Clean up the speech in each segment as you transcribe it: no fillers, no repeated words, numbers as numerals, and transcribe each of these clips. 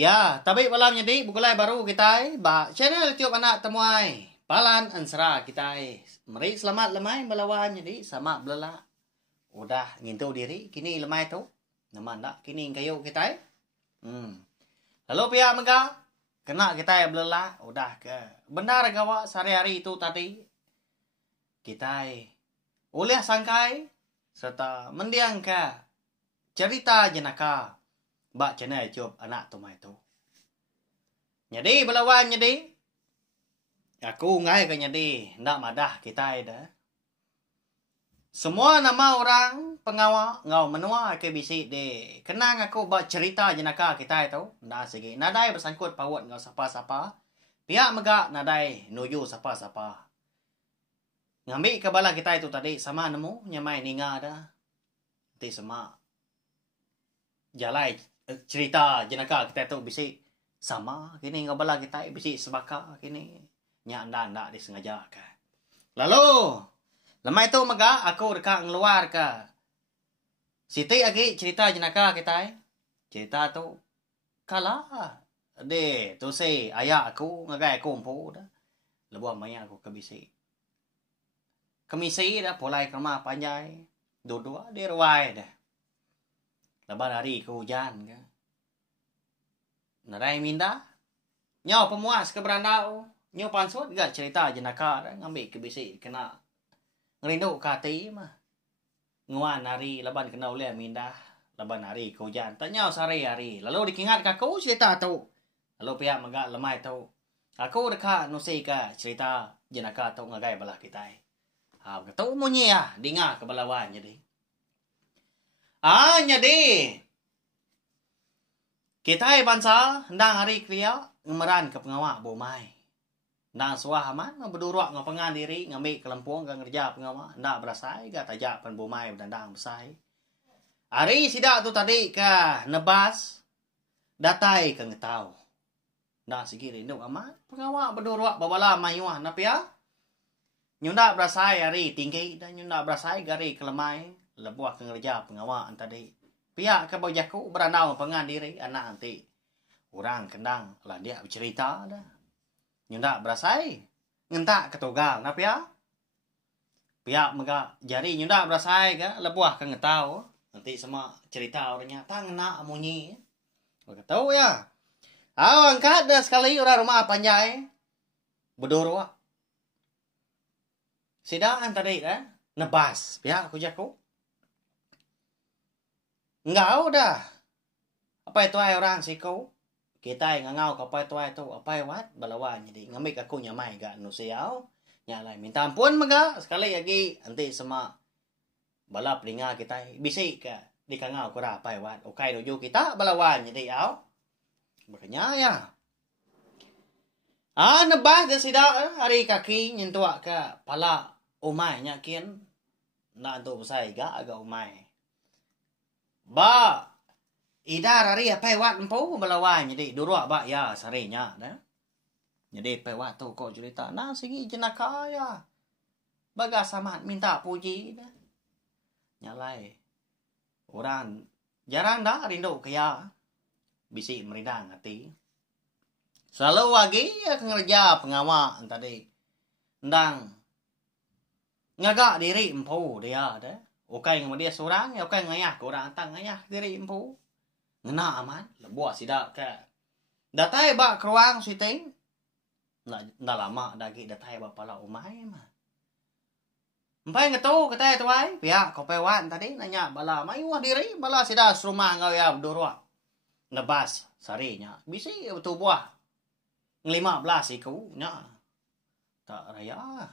Ya, tapi malam jadi bukulai baru kita ba channel YouTube anak temuai. Palan ansra kita mari selamat lemai melawan jadi sama belela. Udah ngintu diri kini lemai tu. Nama ndak kini kayu kita. Lalu pihak mega kena kita belela udah ke benar gawa sehari-hari itu tadi kita oleh sangkai serta mendiang ke cerita jenaka bak channel YouTube anak tumai tu. Jadi belawan jadi aku ngai ke jadi ndak madah kita dah. Semua nama orang pengawal ngau menua ke bisi de kenang aku bak cerita jenaka kita itu ndak segi nadai bersangkut pawat ngau sapa-sapa. Pihak mega nadai nuju sapa-sapa. Ngambil ke bala kita itu tadi sama nemu nyamai ninga dah. Ti sama jalai cerita jenaka kita tu bisi sama kini ngabala kita bisi sebaka kini nya anda disengaja ka. Lalu lemai tu mega aku dekat ngeluar ka. Siti lagi cerita jenaka kita cerita tu kala de tu si ayah aku ngagai aku empu dah. Lebuah maya aku ke bisi. Kemisi dah polai ke rumah panjai. Dua-dua di ruai dah. Lepas hari ke hujan ke. Nadai minda. Nyau pemuas ke berandau. Nyau pansut gak cerita jenaka dah. Ngambil ke bisi kena. Ngerindu ke hati mah. Nguan hari leban kena oleh minda. Leban hari ke hujan. Tak nyau sehari-hari. Lalu dikingat ke aku cerita tu. Lalu pihak megak lemai tu. Aku dekat nusi ke cerita jenaka tu ngagai belah kita. Kata umunya ya. Dengar ke belawan jadi. Jadi kita bangsa hendang hari kriya ngemeran ke pengawak bomai. Hendang suah aman berdurak ngapengan diri ngambil kelempung ke ngerja pengawak. Hendang berasai ke tajak pen bomai berdandang besai. Hari sidak tu tadi ke nebas datai ke ngetau. Hendang segi rindu aman pengawak berdurak babala mayuah napi ya. Nyunda berasai hari tinggi dan nyunda berasai hari kelemai. Lebuah kengerja pengawak tadi. Pihak ke bajaku berandau pengan diri anak nanti. Orang kendang lah dia bercerita dah. Nyunda berasai. Ngentak ketugal. Napa ya? Pihak mega jari nyunda berasai ke lebuah ke ngetau. Nanti semua cerita orangnya tang nak munyi. Tahu ya. Angkat dah sekali orang rumah panjai. Berdua. Sidaan tadi dah. Nebas. Pihak aku jaku. Enggak dah. Apa itu ay orang siku? Kita yang ngau apa itu ay tu apa ay wat balawan jadi ngambil aku nyamai gak nusiau. Nyalai minta ampun mega sekali lagi nanti semua bala pelinga kita bisik ke di kangau kura apa ay wat. Okai nuju kita balawan jadi au. Makanya ya. Nebah dah sida hari kaki nyentuak ke pala umai nyakin. Nak tu besai gak agak umai. Ba idar hari apa wat empu belawan jadi duruak ba ya sarinya dah. Jadi apa wat tu kok cerita nah segi jenaka ya. Bagas amat minta puji dah. Nyalai. Orang jarang dah rindu kaya. Bisi merindang hati. Selalu lagi ya kerja pengawak tadi. Ndang ngagak diri empu dia dah. Okai dengan dia seorang, ya okai ngayah ke orang antang ngayah diri empu. Ngena aman, lebuah sidak ke. Datai bak keruang siting. Nak lama dagi datai bak pala umai mah. Empai ngetu kata itu ai, pihak kau pewan tadi nanya bala mayuah diri, bala sidak serumah ngau ya berdua. Nebas sarinya, bisi betul buah. 15 iku nya. Tak raya.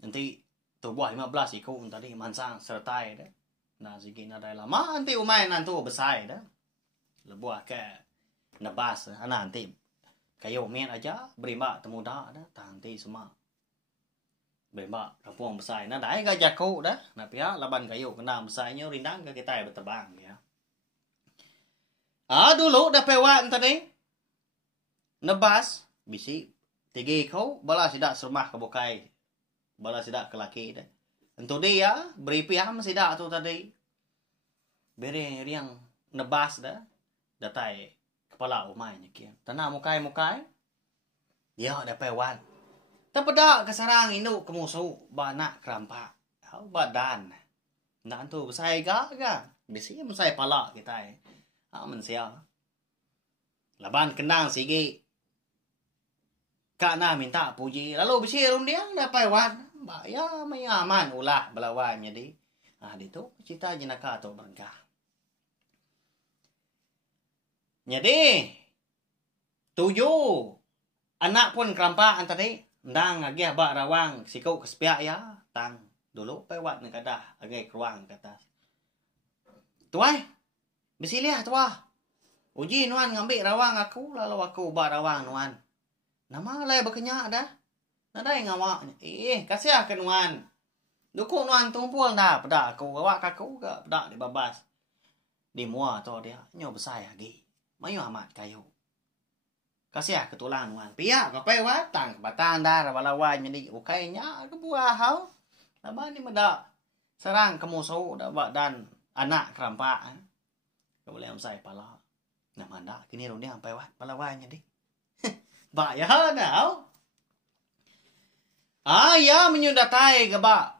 Nanti tu buah 15 iku tadi mansang sertai dah. Nah segi nadai lama nanti umai nanti besar dah. Lebuah ke nebas nanti kayu men aja berimba temuda dah. Nanti semua berimba kampung besar. Nadai gajah ku dah. Nah pihak laban kayu kena besarnya rindang ke kita bertebang ya. Dulu dah pewan tadi. Nebas bisi tinggi kau bala sidak serumah kebukai. Bala sidak ke laki dah. Untuk dia beri piham sidak tu tadi. Beri yang nebas dah. Datai kepala umainya kian. Tanah mukai. Dia dapat wan. Tapada kasarang induk kemusu bana kerampak. Badan. Nak tu besai ga. Bisi besai pala kita. Mensia. Laban kendang sigi. Kak na minta puji. Lalu bisi rundiang dapat wan. Ya may aman ulah balawan jadi. Dito cita jenaka atau berkah. Jadi 7 anak pun kerampak tadi. Ndang agih ba rawang sikau kespiak ya. Tang dulu pewat ni kadah agak keruang ke atas. Tuai. Bisi liah tua. Uji nuan ngambil rawang aku lalu aku ba rawang nuan. Nama lai berkenyak dah. Nadai ngawak. Kasih ke nuan. Dukuk nuan tumpul dah pada aku awak kaku ke pada di babas. Di mua tu dia nyo besar lagi. Mayu amat kayu. Kasih ke tulang nuan. Pia kau pe watang batang dah balawan jadi ukainya ke buah hau. Lama ni meda serang kemusuh dah dan anak kerampak. Kau boleh amsai pala. Nama anda kini rundi sampai wat balawan jadi. Ba ya dah. Ya menyundatai ke ba.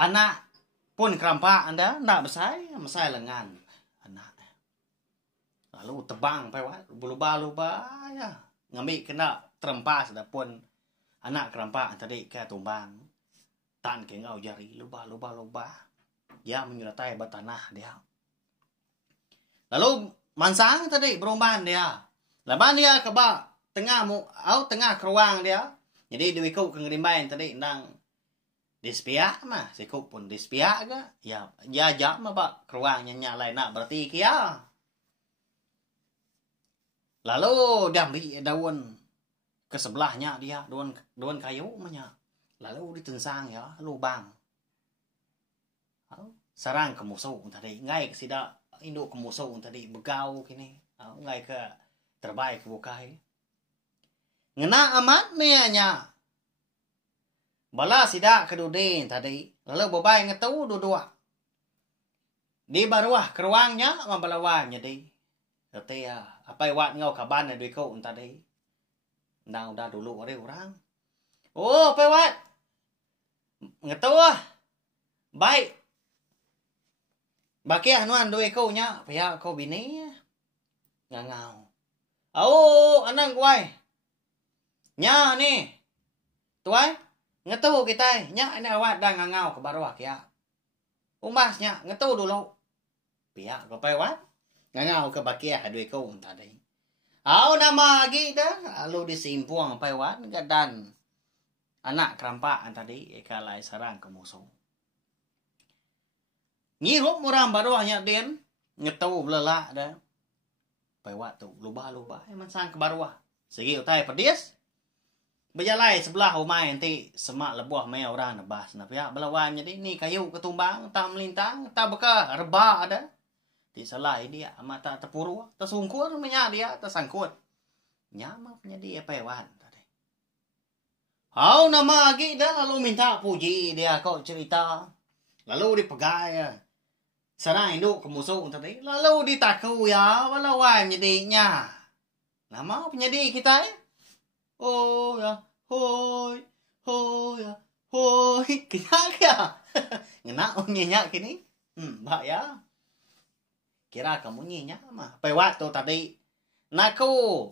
Anak pun kerampak anda nak besai lengan anak. Lalu tebang pewat luba ya. Ngambil kena terempas dah pun anak kerampak tadi ke tumbang. Tan ke ngau jari luba. Dia menyundatai batanah dia. Lalu mansang tadi berumban dia. Laban dia ke ba tengah keruang dia. Jadi diwikau ke ngerimbain tadi nang dispiak mah, sikuk pun dispiak ke? Ya jajak mah pak keruangnya nyalai nak berarti kia. Lalu dia ambil daun ke sebelahnya dia, daun kayu mahnya. Lalu ditensang ya, lubang. Sarang ke musuh tadi, ngai ke sida induk ke musuh tadi begau kini. Ngai ke terbaik bukai. Ngena amat nya. Bala sida kedudin tadi. Lalu babai ngetu dua. Di baruah keruangnya mambalawan jadi. Kata ya, apa wat ngau kaban na duit kau tadi. Ndang udah dulu orang. Oh, apa wat? Ngetu baik. Baki anuan duit kau nya, pihak kau bini. Ngangau. Oh, anang kuai. Nya ni. Tuai. Ngetu kita nya ini awak dah ngangau ke baruah kia. Umasnya ngetu dulu. Pihak kau pewat ngangau ke bakia duit kau tadi. Nama lagi dah lalu disimpuang pewat dan anak kerampak tadi ikalai sarang ke musuh. Ngirup murang baruahnya din ngetu belelak dah. Pewat tu luba emang sang ke baruah. Segi utai pedis. Berjalai sebelah rumah nanti semak lebuah mai orang nebas. Nah pihak belawan jadi ni kayu ketumbang tak melintang tak beka reba ada. Di salah dia amat tak terpuru tersungkur menyak dia tersangkut. Nyama punya dia pewan tadi. Nama lagi dah lalu minta puji dia kau cerita. Lalu dipegai ya. Sarang induk ke musuh tadi. Lalu ditaku ya belawan jadinya. Nama punya dia kita ya. Oh ya, hoi ya, hoi, kenyak ya? Ngenak nyenyak kini? Mbak ya. Kira kamu nyenyak mah. Pewat tu tadi. Naku.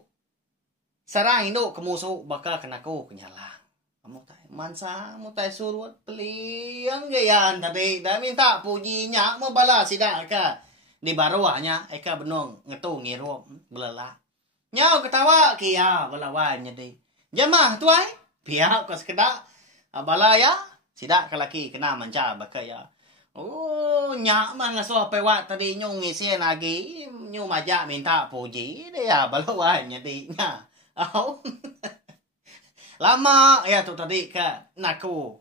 Sarang induk kemusuh bakal kenaku kenyalah. Kamu tay mansa, kamu tay surut peliang gayan tadi. Dah minta pujinya mau balas sidak ka. Di baruahnya eka benong ngetu ngirup belala. Nyau ketawa kia balawan jadi. Jamah tuai. Pihak kau sekedak. Balaya. Sidak ke laki kena manca baka ya. Oh nyak man ngaso pewat tadi nyung ngisi lagi. Nyu majak minta puji dia balawan jadi. Nya. Lama ya tu tadi ke naku.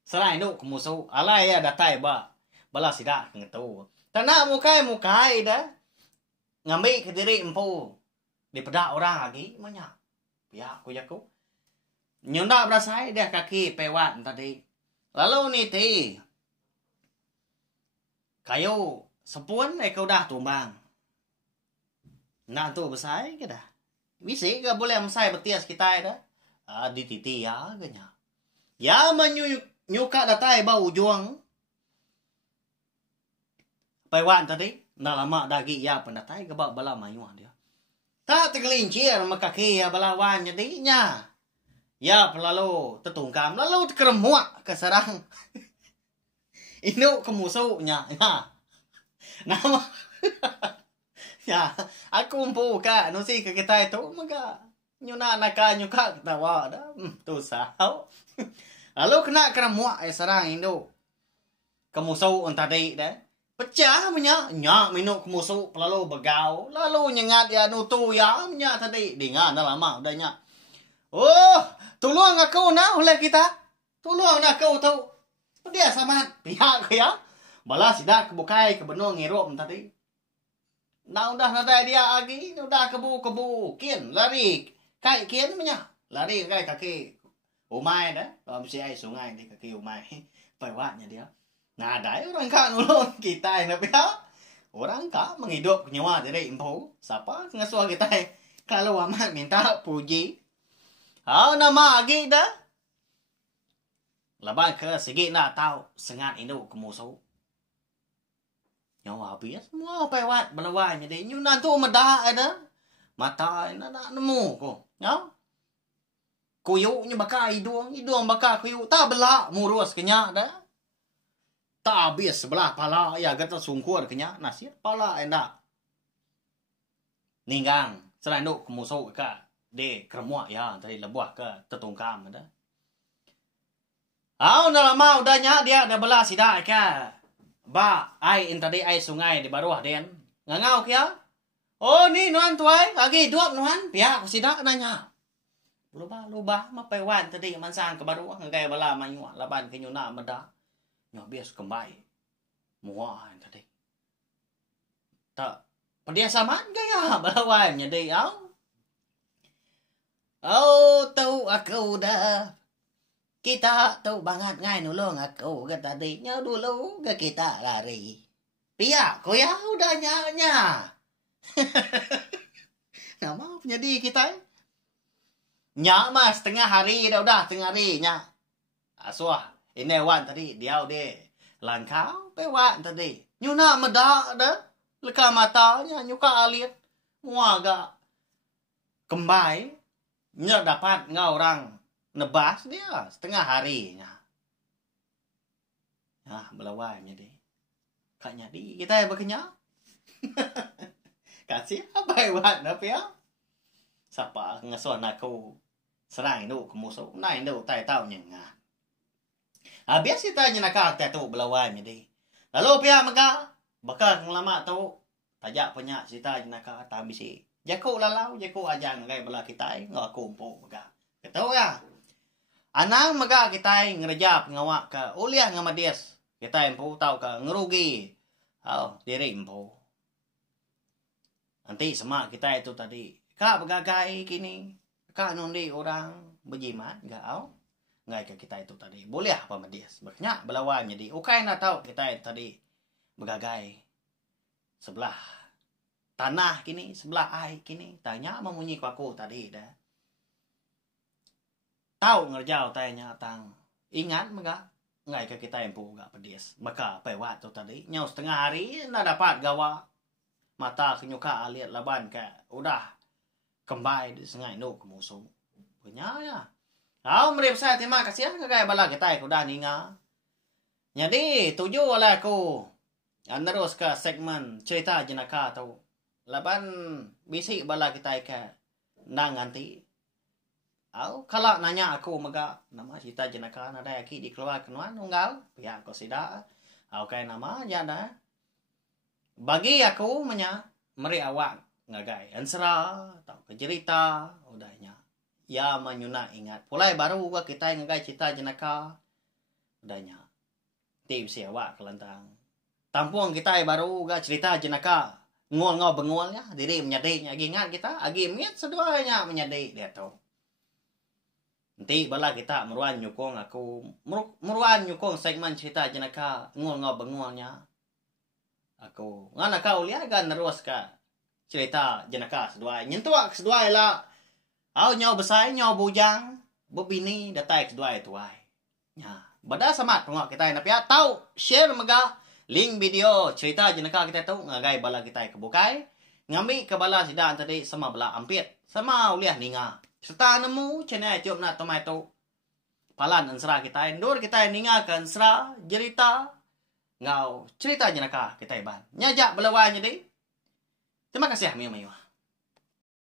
Selain itu kemusuh. Alai ya datai ba. Bala sidak ngetu. Tanah mukai dah. Ngambil ke diri empu. Di pedak orang lagi banyak. Ya aku. Nyunda berasai dia kaki pewat tadi. Lalu ni ti. Kayu sepun kau dah tumbang. Nah tu besai ke dah. Bisi ke boleh mesai betias kita dah. Di titi ya kenya. Ya menyuka datai bau juang. Pai wan tadi. Nah lama dagi ya pendatai ke bau bala mayuan dia. Tak tergelincir maka kia bala wan jadinya. Ya pelalu tetungkam lalu keremuak ke sarang. Inu kemusuhnya. Ya. Nama. Ya, aku buka nusi ke kita itu maka nyuna naka nyuka ketawa dah. Tu sao. Lalu kena keremuak sarang Indo. Kemusuh tadi dah. Pecah punya nyak minuk kemusuh lalu begau lalu nyengat ya nutu ya punya tadi dengar dah lama udah nyak. Oh, tolong aku nak oleh kita. Tolong aku tu. Dia sama pihak ya. Balas sidak kebukai ke benung ngirup tadi. Nah udah nada dia lagi, udah kebu kian lari kai kian punya lari kai kaki umai dah, kalau mesti air sungai di kaki umai, pewaknya dia. Nah ada orang kah nolong kita ini ya, orang kah menghidup nyawa dari impu, siapa ngasuh kita kalau amat minta puji, nama lagi dah, lepas ke segi nak tahu sengat itu kemusuh. Nyawa habis semua pewat belawan jadi nyunan tu medak ada mata nak nemu ko ya kuyuknya bakal hidung bakal kuyuk tak belak murus kenya dah tak habis sebelah pala ya kata sungkur kenya nasir pala endak ninggang selain duk kemusuh ka de kermuak ya tadi lebuah ke tetungkam ada udah lama udah nyak dia dah belah sidak ka ba ai tadi ai sungai di bawah den ngangau kia oh ni nuan tuai lagi duap nuan pihak sidak nanya luba ma pai wan tadi man sang ke baru ngai bala manyu laban ke nyuna meda nyo bias kembai muan tadi tak pedia saman gaya bala wan jadi tahu aku dah kita tahu banget ngai nulung aku ke tadinya dulu ke kita lari. Pia, kau ya udah nyanya. Nggak mau jadi kita. Nyak mas tengah hari udah tengah hari nyak. Asuah ini wan tadi dia udah langkau pewan tadi. Nyuna medak dah. Leka matanya nyuka alit. Muaga kembai. Nyak dapat ngau orang. Nebas dia setengah harinya. Nah, belawanya deh. Kaknya di kita yang berkenya. Kasih apa buat apa ya? Siapa ngasuh aku serang itu kemusuh. Nah, itu tak tahu nyengah. Habis kita nyenakak tak tahu belawanya deh. Lalu pihak maka bakal lama tahu tajak punya cerita nyenakak tak bisi. Jaku lalau, jaku ajang ngai bela kita ngau kumpul maka. Ketahu ya? Anang maga kita ngerejap ngawak ke uliah ngamadias. Kita empu tahu ke ngerugi. Diri empu. Nanti semak kita itu tadi. Kak begagai kini. Kak nundi orang berjimat. Nggak ke kita itu tadi. Boleh apa madias. Banyak belawan jadi. Ukai nak tahu kita itu tadi. Begagai. Sebelah tanah kini. Sebelah air kini. Tanya memunyi aku tadi dah. Tahu ngerjau tanya tang ingat enggak ke kita yang enggak pedis maka pewat tu tadi nyau setengah hari nak dapat gawa mata kenyuka aliat laban ke udah kembali di sengai no kemusuh punya ya merip saya terima kasih ke bala kita udah ninga jadi tuju oleh aku terus ke segmen cerita jenaka tu laban bisik bala kita ke nang nanti kalau nanya aku maka nama cerita jenaka ada aki di keluar kenuan unggal ya kau sida kayak nama aja dah bagi aku meri awak ngagai ansra atau kejerita udahnya ya menyuna ingat pulai baru gua kita ngagai cerita jenaka udahnya tips awak kelantang tampung kita baru gak cerita jenaka ngol bengolnya diri menyadainya ingat kita agi miat seduanya menyadai dia tahu. Nanti bala kita meruan nyukong aku meruan nyukong segmen cerita jenaka ngol bengolnya aku ngana kau lihat kan terus ka cerita jenaka seduai. Nyentuak seduai lah. Au nyaw besai, nyaw bujang, bebini datai seduai tuai. Ya, bada samat pengok kita na pia tahu share mega link video cerita jenaka kita tu ngagai bala kita kebukai. Ngambil ke bala sidang tadi sama bala ampit. Sama uliah ninga. Serta nemu channel jom na tomai tu. Palan ansra kita endur kita ningakan sera cerita ngau cerita jenaka kita ban. Nyajak belawan jadi. Terima kasih Miu Miu.